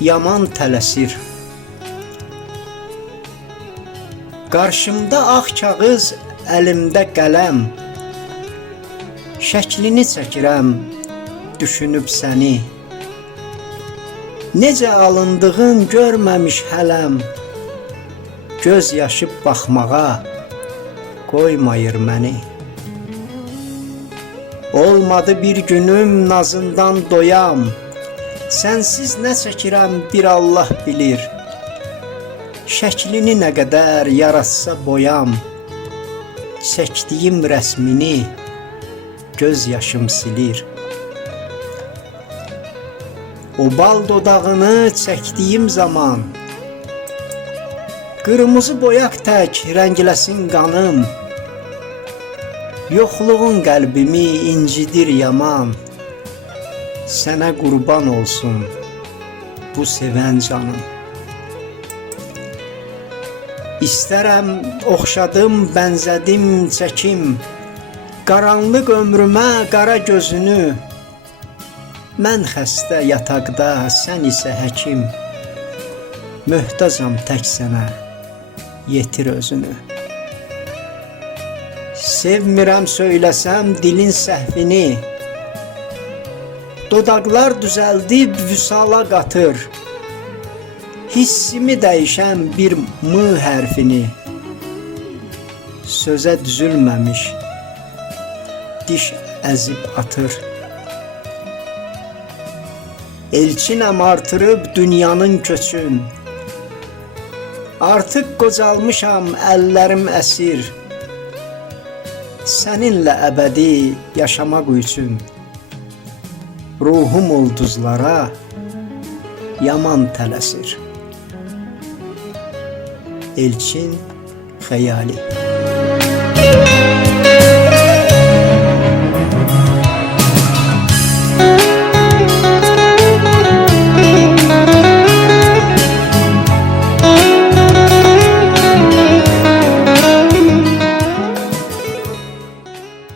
yaman tələsir. Qarşımda ağ kağız, əlimdə qələm, şəklini çəkirəm, düşünüb səni. Necə alındığın görməmiş hələm, göz yaşıb baxmağa qoymayır məni. Olmadı bir günüm nazından doyam, sənsiz nə çəkirəm bir Allah bilir. Şəklini nə qədər yaratsa boyam, çəkdiyim rəsmini göz yaşım silir. O bal dodağını çəkdiyim zaman, qırmızı boyaq tək rəngləsin qanım. Yoxluğun qəlbimi incidir yaman, sənə qurban olsun bu sevən canım. İstərəm oxşadım, bənzədim, çəkim, qaranlıq ömrümə qara gözünü. Mən xəstə yataqda, sən isə həkim, möhtacam tək sənə, yetir özünü. Sevmirəm söyləsəm dilin səhvini, dodaqlar düzəldib vüsala qatır. Hissimi dəyişən bir M hərfini, sözə düzülməmiş diş əzib atır. Elçinəm artırıb dünyanın köçün, artıq qocalmışam, əllərim əsir. Səninlə əbədi yaşamaq üçün, ruhum ulduzlara yaman tələsir. Elçin Xəyali.